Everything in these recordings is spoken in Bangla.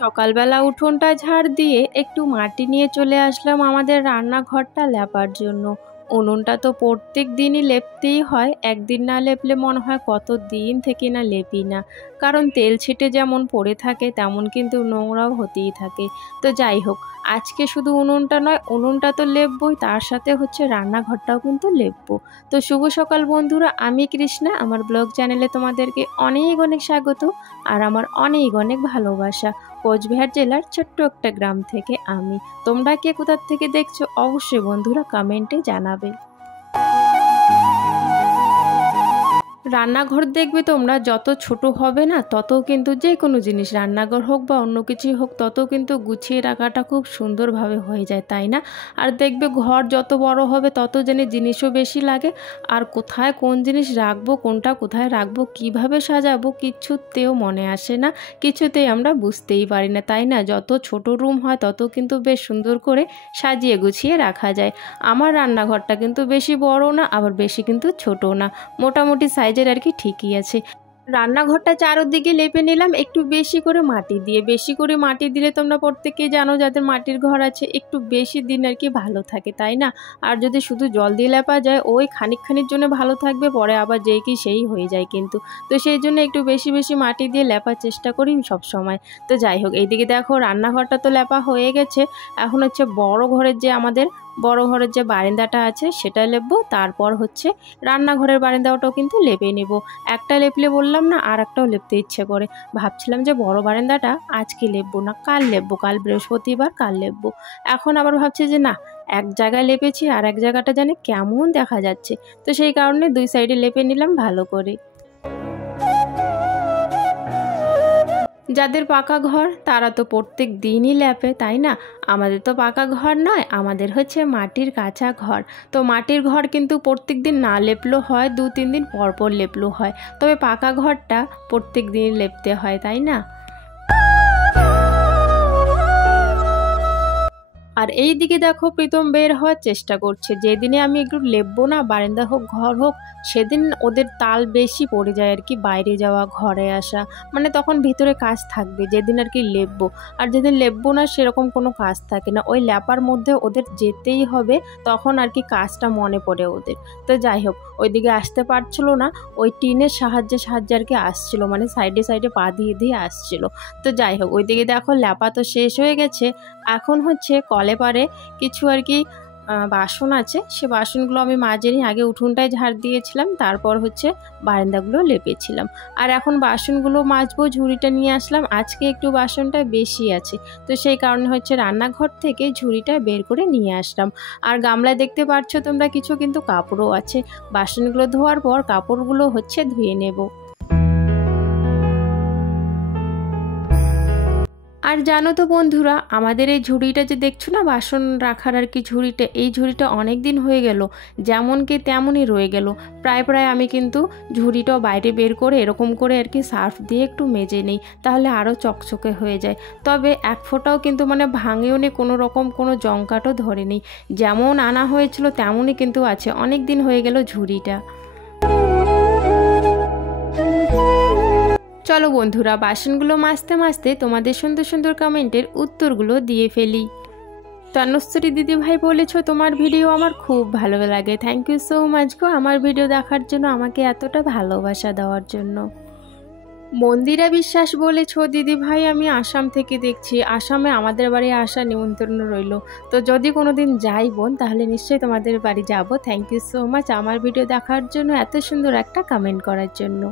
সকালবেলা উঠোনটা ঝাড় দিয়ে একটু মাটি নিয়ে চলে আসলাম আমাদের রান্নাঘরটা লেপার জন্য। উনুনটা তো প্রত্যেক দিনই লেপতেই হয়, একদিন না লেপলে মনে হয় কত দিন থেকে না লেপি না। কারণ তেল ছিটে যেমন পড়ে থাকে তেমন কিন্তু নোংরাও হতেই থাকে। তো যাই হোক, আজকে শুধু উনুনটা নয়, উনুনটা তো লেপবই, তার সাথে হচ্ছে রান্নাঘরটাও কিন্তু লেপবো। তো শুভ সকাল বন্ধুরা, আমি কৃষ্ণা, আমার ব্লগ চ্যানেলে তোমাদেরকে অনেক অনেক স্বাগত আর আমার অনেক অনেক ভালোবাসা। কোচবিহার জেলার ছোট্ট একটা গ্রাম থেকে আমি। তোমরা কে কোথা থেকে দেখছো অবশ্যই বন্ধুরা কমেন্টে জানাবে। রান্নাঘর দেখবে তোমরা যত ছোট হবে না তত কিন্তু যে কোনো জিনিস, রান্নাঘর হোক বা অন্য কিছুই হোক, তত কিন্তু গুছিয়ে রাখাটা খুব সুন্দরভাবে হয়ে যায়, তাই না? আর দেখবে ঘর যত বড় হবে তত যেন জিনিসও বেশি লাগে, আর কোথায় কোন জিনিস রাখবো, কোনটা কোথায় রাখবো, কিভাবে সাজাবো, কিছুতেও মনে আসে না, কিছুতেই আমরা বুঝতেই পারি না, তাই না? যত ছোট রুম হয় তত কিন্তু বেশ সুন্দর করে সাজিয়ে গুছিয়ে রাখা যায়। আমার রান্নাঘরটা কিন্তু বেশি বড় না, আবার বেশি কিন্তু ছোট না, মোটামুটি সাইজ আর কি ঠিকই আছে। রান্নাঘরটা চারদিকে লেপে নিলাম একটু বেশি করে মাটি দিয়ে। বেশি করে মাটি দিলে তোমরা প্রত্যেকেই জানো, যাদের মাটির ঘর আছে, একটু বেশি দিন আর কি ভালো থাকে, তাই না? আর যদি শুধু জল দিয়ে লেপা যায়, ওই খানিকখানির জন্য ভালো থাকবে, পরে আবার যেই কি সেই হয়ে যায় কিন্তু। তো সেই জন্য একটু বেশি বেশি মাটি দিয়ে লেপার চেষ্টা করি সব সময়। তো যাই হোক, এইদিকে দেখো রান্নাঘরটা তো লেপা হয়ে গেছে। এখন হচ্ছে বড় ঘরের যে বারান্দাটা আছে সেটা লেপবো, তারপর হচ্ছে রান্নাঘরের বারান্দাটাও কিন্তু লেপে নেব। একটা লেপলে বললাম না, আর একটাও লেপতে ইচ্ছে করে। ভাবছিলাম যে বড় বারান্দাটা আজকে লেপবো না, কাল লেপবো, কাল বৃহস্পতিবার, কাল লেপবো। এখন আবার ভাবছি যে না, এক জায়গায় লেপেছি আর এক জায়গাটা জানি কেমন দেখা যাচ্ছে, তো সেই কারণে দুই সাইডে লেপে নিলাম ভালো করে। যাদের পাকা ঘর তারা তো প্রত্যেক দিনই লেপে, তাই না? আমাদের তো পাকা ঘর নয়, আমাদের হচ্ছে মাটির কাঁচা ঘর। তো মাটির ঘর কিন্তু প্রত্যেক দিন না লেপলেও হয়, 2-3 দিন পর পর লেপলেও হয়, তবে পাকা ঘরটা প্রত্যেক দিন লেপতে হয়, তাই না? আর এই দিকে দেখো প্রীতম বের হওয়ার চেষ্টা করছে। যেদিনে আমি একটু লেপবো না, বারান্দা হোক ঘর হোক, সেদিন ওদের তাল বেশি পড়ে যায় আর কি, বাইরে যাওয়া ঘরে আসা, মানে তখন ভিতরে কাজ থাকবে যেদিন আর কি লেপবো। আর যেদিন লেপবো না সেরকম কোনো কাজ থাকে না, ওই লেপার মধ্যে ওদের যেতেই হবে, তখন আর কি কাজটা মনে পড়ে ওদের। তো যাই হোক, ওইদিকে আসতে পারছিল না, ওই টিনের সাহায্যে আর কি আসছিল, মানে সাইডে সাইডে পা দিয়ে দিয়ে আসছিল। তো যাই হোক, ওইদিকে দেখো লেপা তো শেষ হয়ে গেছে। এখন হচ্ছে কলে পারে কিছু আর কি বাসন আছে, সে বাসনগুলো আমি মাজে নিই। আগে উঠোনটায় ঝাড় দিয়েছিলাম, তারপর হচ্ছে বারান্দাগুলো লেপেছিলাম। আর এখন বাসনগুলো মাজবো, ঝুড়িটা নিয়ে আসলাম। আজকে একটু বাসনটা বেশি আছে, তো সেই কারণে হচ্ছে রান্নাঘর থেকে ঝুড়িটা বের করে নিয়ে আসলাম। আর গামলায় দেখতে পাচ্ছ তোমরা কিছু কিন্তু কাপড়ও আছে, বাসনগুলো ধোয়ার পর কাপড়গুলো হচ্ছে ধুয়ে নেব। আর জানো তো বন্ধুরা, আমাদের এই ঝুড়িটা যে দেখছো না, বাসন রাখার আর কি ঝুড়িটা, এই ঝুড়িটা অনেক দিন হয়ে গেল, যেমন কি তেমনই রয়ে গেল। প্রায় আমি কিন্তু ঝুড়িটাও বাইরে বের করে এরকম করে আর কি সার্ফ দিয়ে একটু মেজে নিই, তাহলে আরও চকচকে হয়ে যায়। তবে এক ফোঁটাও কিন্তু মানে ভাঙেও নেই, কোনো রকম কোনো জংকাটও ধরেনি, যেমন আনা হয়েছিল তেমনই কিন্তু আছে। অনেক দিন হয়ে গেল ঝুড়িটা। চলো বন্ধুরা, বাসনগুলো মাজতে মাজতে তোমাদের সুন্দর সুন্দর কমেন্টের উত্তরগুলো দিয়ে ফেলি। তনুশ্রী দিদি ভাই বলেছো তোমার ভিডিও আমার খুব ভালো লাগে। থ্যাংক ইউ সো মাচ গো, আমার ভিডিও দেখার জন্য, আমাকে এতটা ভালোবাসা দেওয়ার জন্য। মন্দিরা বিশ্বাস বলেছো দিদি ভাই আমি আসাম থেকে দেখছি, আসামে আমাদের বাড়ি আসা নিমন্ত্রণ রইল, তো যদি কোনোদিন যাই বোন তাহলে নিশ্চয়ই তোমাদের বাড়ি যাব। থ্যাংক ইউ সো মাচ আমার ভিডিও দেখার জন্য, এত সুন্দর একটা কমেন্ট করার জন্য।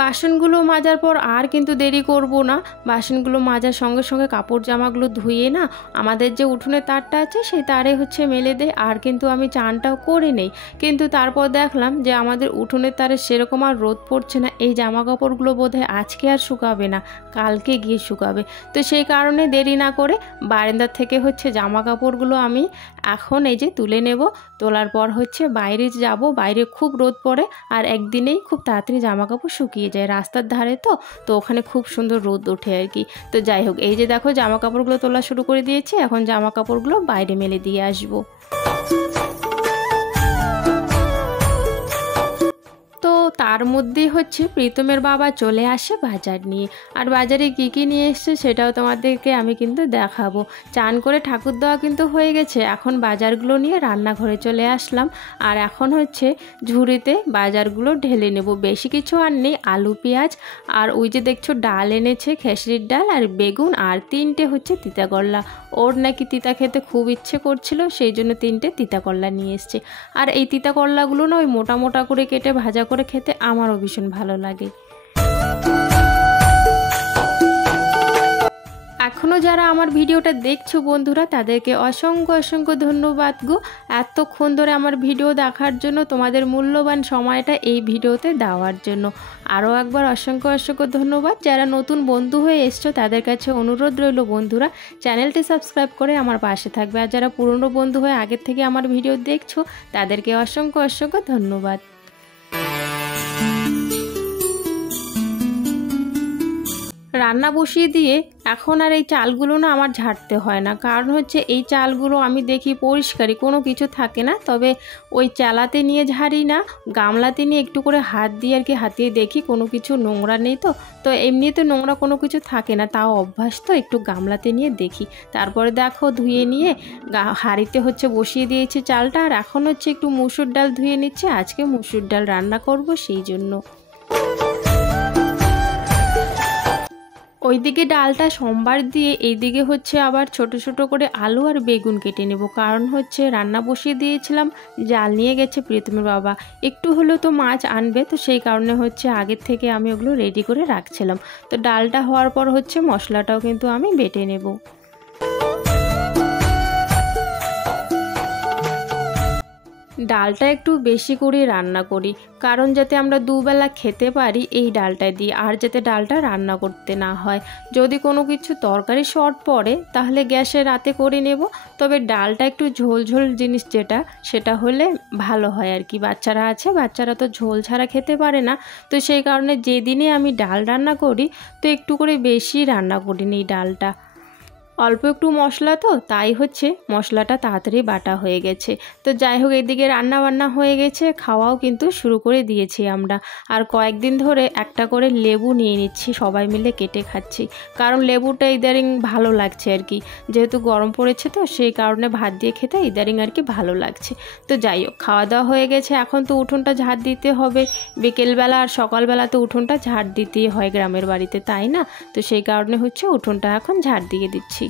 বাসনগুলো মাজার পর আর কিন্তু দেরি করব না, বাসনগুলো মাজার সঙ্গে সঙ্গে কাপড় জামাগুলো ধুয়ে না আমাদের যে উঠোনের তারটা আছে সেই তারে হচ্ছে মেলে দেয়, আর কিন্তু আমি চানটাও করে নেই। কিন্তু তারপর দেখলাম যে আমাদের উঠোনের তারে সেরকম আর রোদ পড়ছে না, এই জামা কাপড়গুলো বোধহয় আজকে আর শুকাবে না, কালকে গিয়ে শুকাবে। তো সেই কারণে দেরি না করে বারান্দার থেকে হচ্ছে জামা কাপড়গুলো আমি এখন এই যে তুলে নেব। তোলার পর হচ্ছে বাইরে যাব, বাইরে খুব রোদ পড়ে আর একদিনেই খুব তাড়াতাড়ি জামা কাপড় শুকিয়ে যায়, রাস্তার ধারে তো ওখানে খুব সুন্দর রোদ ওঠে আর কি। তো যাই হোক, এই যে দেখো জামা কাপড়গুলো তোলা শুরু করে দিয়েছি, এখন জামা কাপড়গুলো বাইরে মেলে দিয়ে আসবো। তো তার মধ্যেই হচ্ছে প্রীতমের বাবা চলে আসে বাজার নিয়ে। আর বাজারে কী কী নিয়ে এসছে সেটাও তোমাদেরকে আমি কিন্তু দেখাবো। চান করে ঠাকুর দেওয়া কিন্তু হয়ে গেছে, এখন বাজারগুলো নিয়ে রান্নাঘরে চলে আসলাম। আর এখন হচ্ছে ঝুড়িতে বাজারগুলো ঢেলে নেব। বেশি কিছু আর নেই, আলু পেঁয়াজ আর ওই যে দেখছো ডাল এনেছে, খেসরির ডাল আর বেগুন আর 3টে হচ্ছে তিতা করলা। ওর নাকি তিতা খেতে খুব ইচ্ছে করছিল, সেই জন্য 3টে তিতা করলা নিয়ে এসছে। আর এই তিতা করলাগুলো না ওই মোটা মোটা করে কেটে ভাজা করে খেতে আমারও ভীষণ ভালো লাগে। এখনও যারা আমার ভিডিওটা দেখছো বন্ধুরা, তাদেরকে অসংখ্য অসংখ্য ধন্যবাদ গো, এতক্ষণ ধরে আমার ভিডিও দেখার জন্য, তোমাদের মূল্যবান সময়টা এই ভিডিওতে দেওয়ার জন্য। আরও একবার অসংখ্য অসংখ্য ধন্যবাদ। যারা নতুন বন্ধু হয়ে এসছো তাদের কাছে অনুরোধ রইল বন্ধুরা, চ্যানেলটি সাবস্ক্রাইব করে আমার পাশে থাকবে। আর যারা পুরনো বন্ধু হয়ে আগের থেকে আমার ভিডিও দেখছো তাদেরকে অসংখ্য অসংখ্য ধন্যবাদ। রান্না বসিয়ে দিয়ে এখন আর এই চালগুলো না আমার ঝাড়তে হয় না, কারণ হচ্ছে এই চালগুলো আমি দেখি পরিষ্কারই, কোনো কিছু থাকে না। তবে ওই চালাতে নিয়ে ঝাড়ি না, গামলাতে নিয়ে একটু করে হাত দিয়ে আর কি হাতিয়ে দেখি কোনো কিছু নোংরা নেই তো। তো এমনিতে নোংরা কোনো কিছু থাকে না, তাও অভ্যাস তো, একটু গামলাতে নিয়ে দেখি। তারপরে দেখো ধুয়ে নিয়ে হাঁড়িতে হচ্ছে বসিয়ে দিয়েছি চালটা। আর এখন হচ্ছে একটু মুসুর ডাল ধুয়ে নিচ্ছে, আজকে মুসুর ডাল রান্না করব সেই জন্য। ওইদিকে ডালটা সোমবার দিয়ে এইদিকে হচ্ছে আবার ছোট ছোট করে আলু আর বেগুন কেটে নেব, কারণ হচ্ছে রান্না বসিয়ে দিয়েছিলাম, জাল নিয়ে গেছে প্রীতমের বাবা, একটু হলেও তো মাছ আনবে, তো সেই কারণে হচ্ছে আগের থেকে আমি ওগুলো রেডি করে রাখছিলাম। তো ডালটা হওয়ার পর হচ্ছে মশলাটাও কিন্তু আমি বেটে নেব। ডালটা একটু বেশি করে রান্না করি, কারণ যাতে আমরা দুবেলা খেতে পারি এই ডালটা দিয়ে, আর যাতে ডালটা রান্না করতে না হয়। যদি কোনো কিছু তরকারি শর্ট পড়ে তাহলে গ্যাসে রাতে করে নেব, তবে ডালটা একটু ঝোল ঝোল জিনিস যেটা, সেটা হলে ভালো হয় আর কি। বাচ্চারা আছে, বাচ্চারা তো ঝোল ছাড়া খেতে পারে না, তো সেই কারণে যেদিনে আমি ডাল রান্না করি তো একটু করে বেশি রান্না করি এই ডালটা। অল্প একটু মশলা তো, তাই হচ্ছে মশলাটা তাড়াতাড়ি বাটা হয়ে গেছে। তো যাই হোক, এদিকে রান্না বান্না হয়ে গেছে, খাওয়াও কিন্তু শুরু করে দিয়েছি আমরা। আর কয়েকদিন ধরে একটা করে লেবু নিয়ে নিচ্ছি, সবাই মিলে কেটে খাচ্ছি, কারণ লেবুটা ইদারিং ভালো লাগছে আর কি, যেহেতু গরম পড়েছে তো সেই কারণে ভাত দিয়ে খেতে ইদারিং আর কি ভালো লাগছে। তো যাই হোক, খাওয়া দাওয়া হয়ে গেছে, এখন তো উঠোনটা ঝাড় দিতে হবে। বিকেলবেলা আর সকালবেলা তো উঠোনটা ঝাড় দিতেই হয় গ্রামের বাড়িতে, তাই না? তো সেই কারণে হচ্ছে উঠোনটা এখন ঝাড় দিয়ে দিচ্ছি।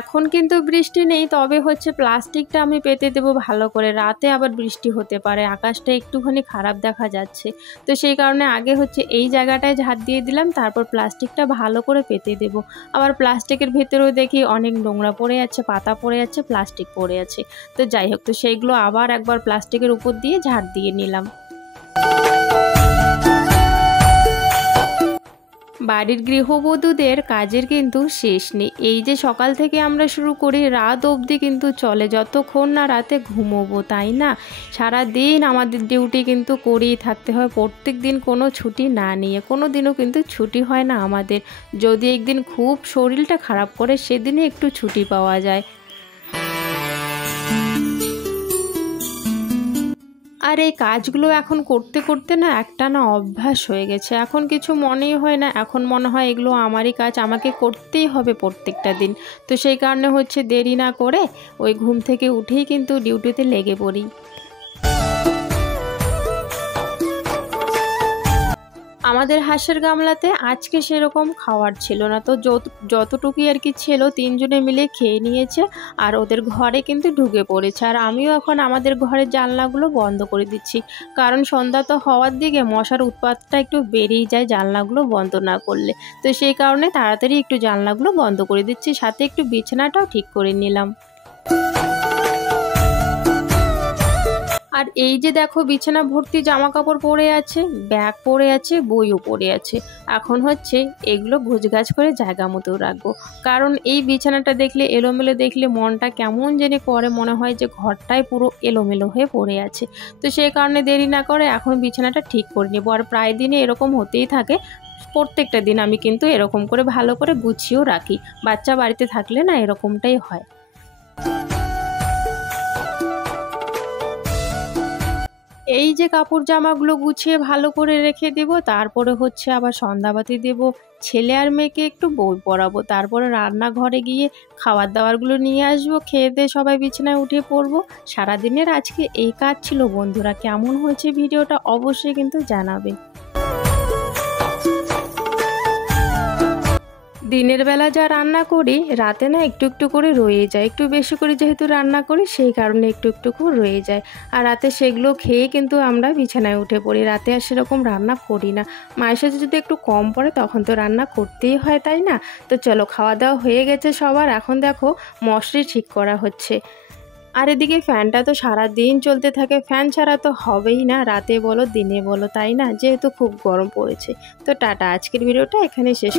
এখন কিন্তু বৃষ্টি নেই, তবে হচ্ছে প্লাস্টিকটা আমি পেতে দেবো ভালো করে, রাতে আবার বৃষ্টি হতে পারে, আকাশটা একটুখানি খারাপ দেখা যাচ্ছে। তো সেই কারণে আগে হচ্ছে এই জায়গাটায় ঝাড় দিয়ে দিলাম, তারপর প্লাস্টিকটা ভালো করে পেতে দেব। আবার প্লাস্টিকের ভেতরেও দেখি অনেক নোংরা পড়ে যাচ্ছে, পাতা পড়ে যাচ্ছে, প্লাস্টিক পড়ে আছে। তো যাই হোক, তো সেইগুলো আবার একবার প্লাস্টিকের উপর দিয়ে ঝাড় দিয়ে নিলাম। বাড়ির গৃহবধূদের কাজের কিন্তু শেষ নেই। এই যে সকাল থেকে আমরা শুরু করি, রাত অবধি কিন্তু চলে, যতক্ষণ না রাতে ঘুমোবো, তাই না? সারা দিন আমাদের ডিউটি কিন্তু করেই থাকতে হয়, প্রত্যেক দিন কোনো ছুটি না নিয়ে। কোনো দিনও কিন্তু ছুটি হয় না আমাদের, যদি একদিন খুব শরীরটা খারাপ করে সেদিনে একটু ছুটি পাওয়া যায়। আর এই কাজগুলো এখন করতে করতে না একটা না অভ্যাস হয়ে গেছে, এখন কিছু মনেই হয় না, এখন মনে হয় এগুলো আমারই কাজ, আমাকে করতেই হবে প্রত্যেকটা দিন। তো সেই কারণে হচ্ছে দেরি না করে ওই ঘুম থেকে উঠেই কিন্তু ডিউটিতে লেগে পড়ি। আমাদের হাঁসের গামলাতে আজকে সেরকম খাওয়ার ছিল না, তো যতটুকুই আর কি ছিল 3 জনে মিলে খেয়ে নিয়েছে, আর ওদের ঘরে কিন্তু ঢুকে পড়েছে। আর আমিও এখন আমাদের ঘরের জানলাগুলো বন্ধ করে দিচ্ছি, কারণ সন্ধ্যা তো হওয়ার দিকে মশার উৎপাতটা একটু বেড়েই যায় জানলাগুলো বন্ধ না করলে। তো সেই কারণে তাড়াতাড়ি একটু জানলাগুলো বন্ধ করে দিচ্ছি, সাথে একটু বিছানাটাও ঠিক করে নিলাম। আর এই যে দেখো, বিছানা ভর্তি জামা কাপড় পরে আছে, ব্যাগ পরে আছে, বইও পরে আছে। এখন হচ্ছে এগুলো গোছগাছ করে জায়গা মতো রাখবো, কারণ এই বিছানাটা দেখলে, এলোমেলো দেখলে মনটা কেমন জানি করে, মনে হয় যে ঘরটাই পুরো এলোমেলো হয়ে পড়ে আছে। তো সেই কারণে দেরি না করে এখন বিছানাটা ঠিক করে নেবো। আর প্রায় দিনে এরকম হতেই থাকে, প্রত্যেকটা দিন আমি কিন্তু এরকম করে ভালো করে গুছিয়েও রাখি। বাচ্চা বাড়িতে থাকলে না এরকমটাই হয়। এই যে কাপড় জামাগুলো গুছিয়ে ভালো করে রেখে দেব, তারপরে হচ্ছে আবার সন্ধ্যাবাতি দেব, ছেলে আর মেয়েকে একটু বই পড়াবো, তারপরে রান্নাঘরে গিয়ে খাবার দাবারগুলো নিয়ে আসবো, খেয়ে দিয়ে সবাই বিছানায় উঠে পড়বো। সারাদিনের আজকে এই কাজ ছিল বন্ধুরা। কেমন হয়েছে ভিডিওটা অবশ্যই কিন্তু জানাবে। দিনের বেলা যা রান্না করি রাতে না একটু একটু করে রয়ে যায়, একটু বেশি করে যেহেতু রান্না করি সেই কারণে একটু একটু করে রয়ে যায়। আর রাতে সেগুলো খেয়ে কিন্তু আমরা বিছানায় উঠে পড়ি। রাতে আর সেরকম রান্না করি না। মায়ের সাথে যদি একটু কম পড়ে তখন তো রান্না করতেই হয়, তাই না? তো চলো, খাওয়া দাওয়া হয়ে গেছে সবার। এখন দেখো মশারি ঠিক করা হচ্ছে। আর এদিকে ফ্যানটা তো সারা দিন চলতে থাকে, ফ্যান ছাড়া তো হবেই না, রাতে বলো দিনে বলো, তাই না? যেহেতু খুব গরম পড়েছে। তো টাটা, আজকের ভিডিওটা এখানে শেষ।